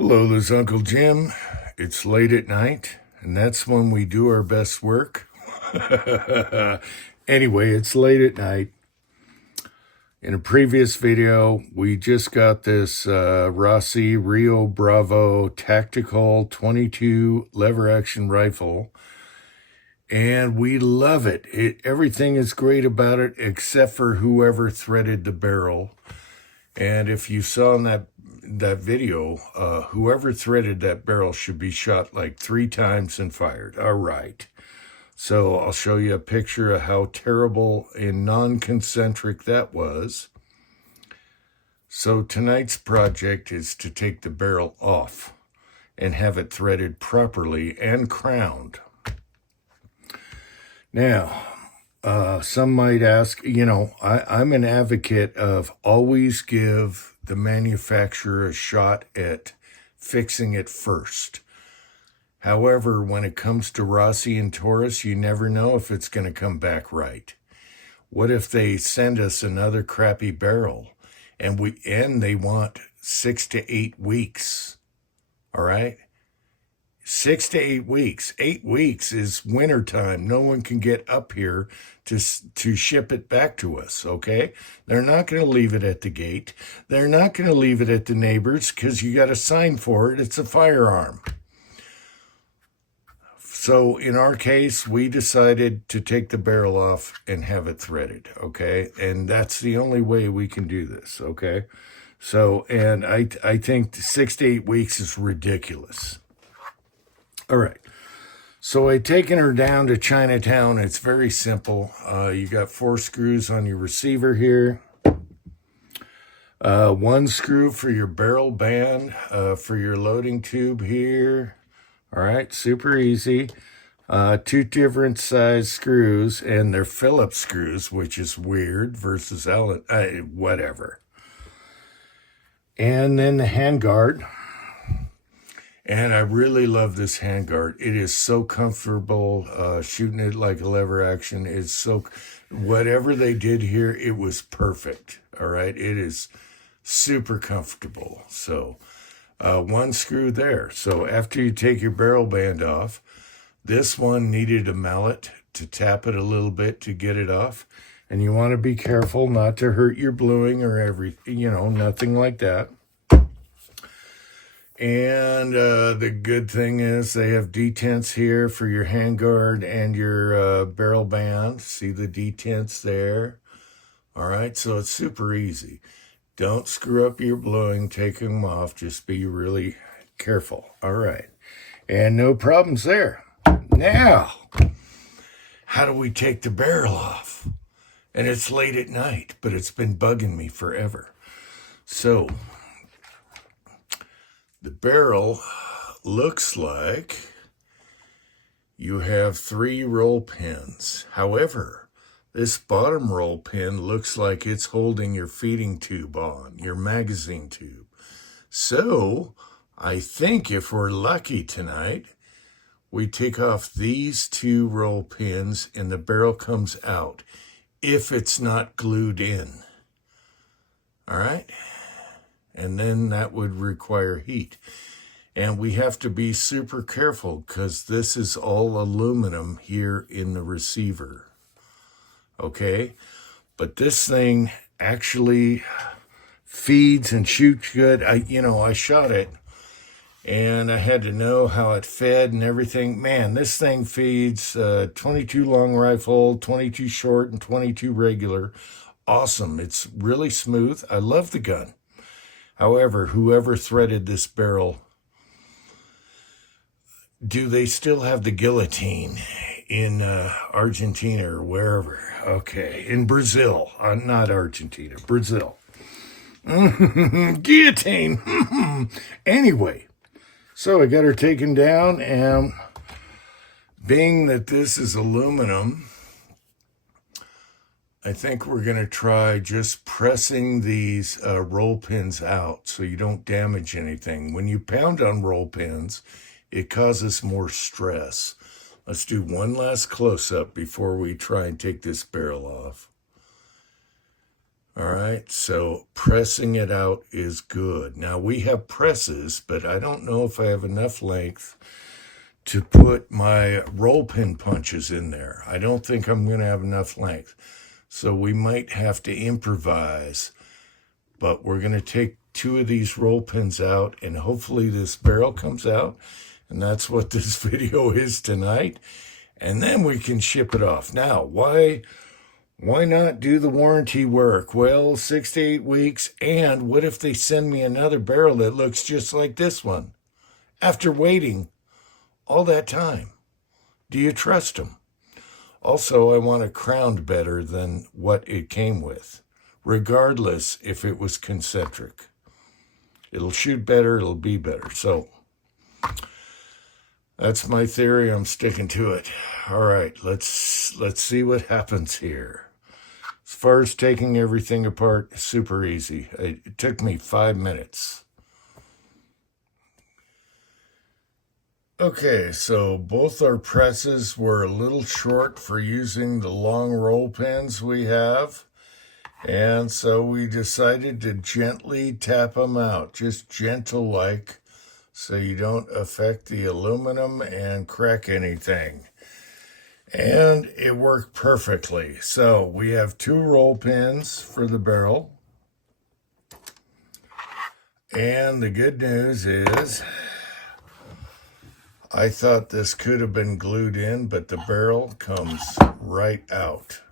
Hello, this is Uncle Jim. It's late at night, and that's when we do our best work. Anyway, it's late at night. In a previous video, we just got this Rossi Rio Bravo tactical 22 lever action rifle, and we love it. Everything is great about it except for whoever threaded the barrel. And if you saw in that video, whoever threaded that barrel should be shot like 3 times and fired. All right. So I'll show you a picture of how terrible and non-concentric that was. So tonight's project is to take the barrel off and have it threaded properly and crowned. Now, some might ask, I'm an advocate of always give the manufacturer a shot at fixing it first. However, when it comes to Rossi and Taurus, you never know if it's going to come back right. What if they send us another crappy barrel and they want 6 to 8 weeks? All right? 6 to 8 weeks. 8 weeks is wintertime. No one can get up here to ship it back to us, okay? They're not going to leave it at the gate. They're not going to leave it at the neighbors because you got to sign for it. It's a firearm. So in our case, we decided to take the barrel off and have it threaded, okay? And that's the only way we can do this, okay? So, and I think 6 to 8 weeks is ridiculous. All right. So I taken her down to Chinatown. It's very simple. You got 4 screws on your receiver here. 1 screw for your barrel band, for your loading tube here. All right, super easy. 2 different size screws, and they're Phillips screws, which is weird versus Allen, whatever. And then the handguard. And I really love this handguard. It is so comfortable, shooting it like a lever action. It's so, whatever they did here, it was perfect. All right, it is super comfortable. So 1 screw there. So after you take your barrel band off, this one needed a mallet to tap it a little bit to get it off. And you want to be careful not to hurt your bluing or nothing like that. And the good thing is they have detents here for your handguard and your barrel band. See the detents there? All right, so it's super easy. Don't screw up your bluing, take them off. Just be really careful. All right, and no problems there. Now, how do we take the barrel off? And it's late at night, but it's been bugging me forever. So the barrel looks like you have 3 roll pins. However, this bottom roll pin looks like it's holding your feeding tube on, your magazine tube. So I think if we're lucky tonight, we take off these 2 roll pins and the barrel comes out, if it's not glued in. All right? And then that would require heat. And we have to be super careful because this is all aluminum here in the receiver. Okay? But this thing actually feeds and shoots good. I shot it and I had to know how it fed and everything. Man, this thing feeds 22 long rifle, 22 short, and 22 regular. Awesome. It's really smooth. I love the gun. However, whoever threaded this barrel, do they still have the guillotine in Argentina or wherever? Okay, in Brazil. Not Argentina, Brazil. Guillotine. Anyway, so I got her taken down, and being that this is aluminum, I think we're going to try just pressing these roll pins out so you don't damage anything. When you pound on roll pins, it causes more stress. Let's do one last close-up before we try and take this barrel off. All right, so pressing it out is good. Now we have presses, but I don't know if I have enough length to put my roll pin punches in there. I don't think I'm going to have enough length. So we might have to improvise, but we're going to take 2 of these roll pins out and hopefully this barrel comes out. And that's what this video is tonight. And then we can ship it off. Now, why not do the warranty work? Well, 6 to 8 weeks. And what if they send me another barrel that looks just like this one after waiting all that time? Do you trust them? Also, I want it crowned better than what it came with, regardless if it was concentric. It'll shoot better, it'll be better. So that's my theory. I'm sticking to it. All right, let's see what happens here. As far as taking everything apart, super easy. It took me 5 minutes. Okay, so both our presses were a little short for using the long roll pins we have. And so we decided to gently tap them out, just gentle like, so you don't affect the aluminum and crack anything. And it worked perfectly. So we have 2 roll pins for the barrel. And the good news is, I thought this could have been glued in, but the barrel comes right out.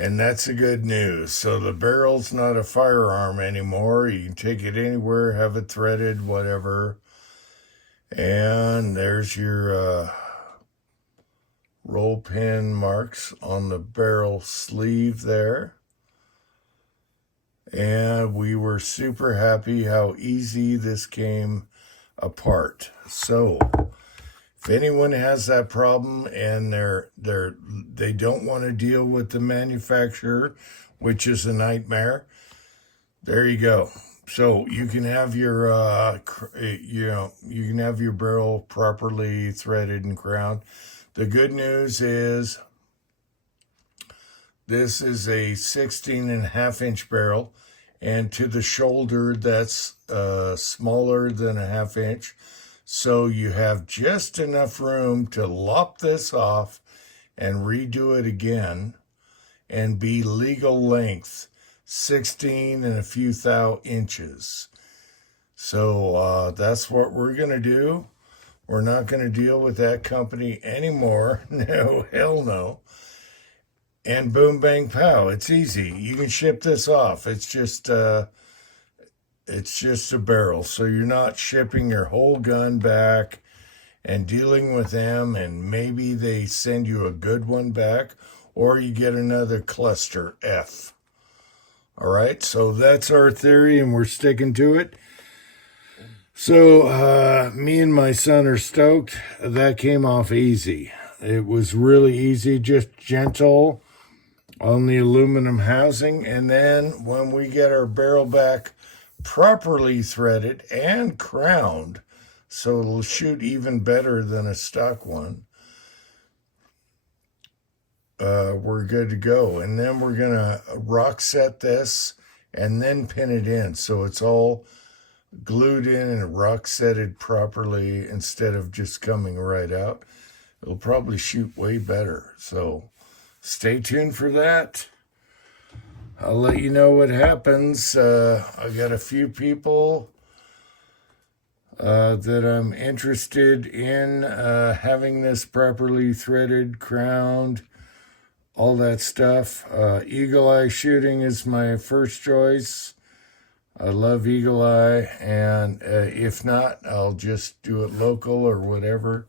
And that's the good news. So the barrel's not a firearm anymore. You can take it anywhere, have it threaded, whatever. And there's your roll pin marks on the barrel sleeve there. And we were super happy how easy this came apart. So if anyone has that problem and they don't want to deal with the manufacturer, which is a nightmare, there you go. So you can have your you can have your barrel properly threaded and crowned. The good news is this is a 16.5-inch barrel, and to the shoulder that's smaller than a 1/2 inch. So you have just enough room to lop this off and redo it again and be legal length, 16 and a few thou inches. So that's what we're going to do. We're not going to deal with that company anymore. No, hell no. And boom, bang, pow. It's easy. You can ship this off. It's just a barrel. So you're not shipping your whole gun back and dealing with them, and maybe they send you a good one back, or you get another cluster F. All right, so that's our theory, and we're sticking to it. So me and my son are stoked. That came off easy. It was really easy, just gentle on the aluminum housing. And then when we get our barrel back properly threaded and crowned, so it'll shoot even better than a stock one, we're good to go. And then we're gonna rock set this and then pin it in, so it's all glued in and rock setted properly instead of just coming right out. It'll probably shoot way better. So stay tuned for that. I'll let you know what happens. I got a few people that I'm interested in having this properly threaded, crowned, all that stuff. Eagle eye shooting is my first choice. I love eagle eye, and if not, I'll just do it local or whatever.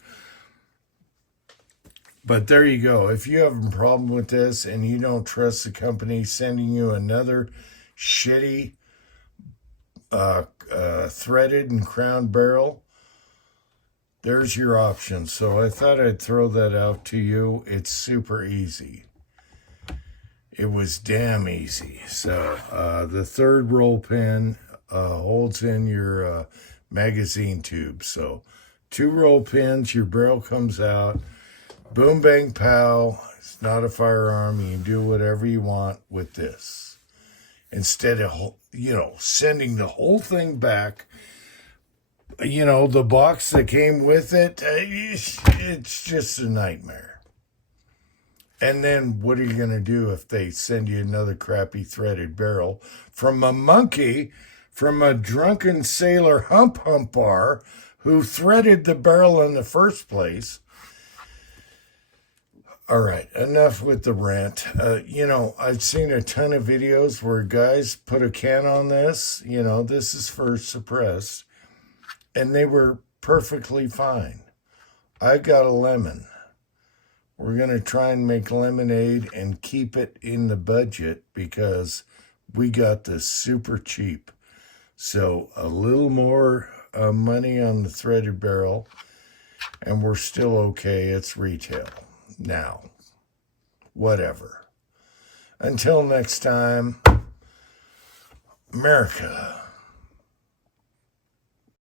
But there you go. If you have a problem with this and you don't trust the company sending you another shitty threaded and crowned barrel, there's your option. So I thought I'd throw that out to you. It's super easy. It was damn easy. So the third roll pin holds in your magazine tube. So 2 roll pins, your barrel comes out. Boom, bang, pow. It's not a firearm. You can do whatever you want with this. Instead of, sending the whole thing back, the box that came with it, it's just a nightmare. And then what are you going to do if they send you another crappy threaded barrel from a monkey, from a drunken sailor hump bar who threaded the barrel in the first place? All right, enough with the rant. I've seen a ton of videos where guys put a can on this. This is for suppressed, and they were perfectly fine. I got a lemon. We're going to try and make lemonade and keep it in the budget because we got this super cheap. So a little more money on the threaded barrel, and we're still okay. It's retail. Now, whatever. Until next time, America.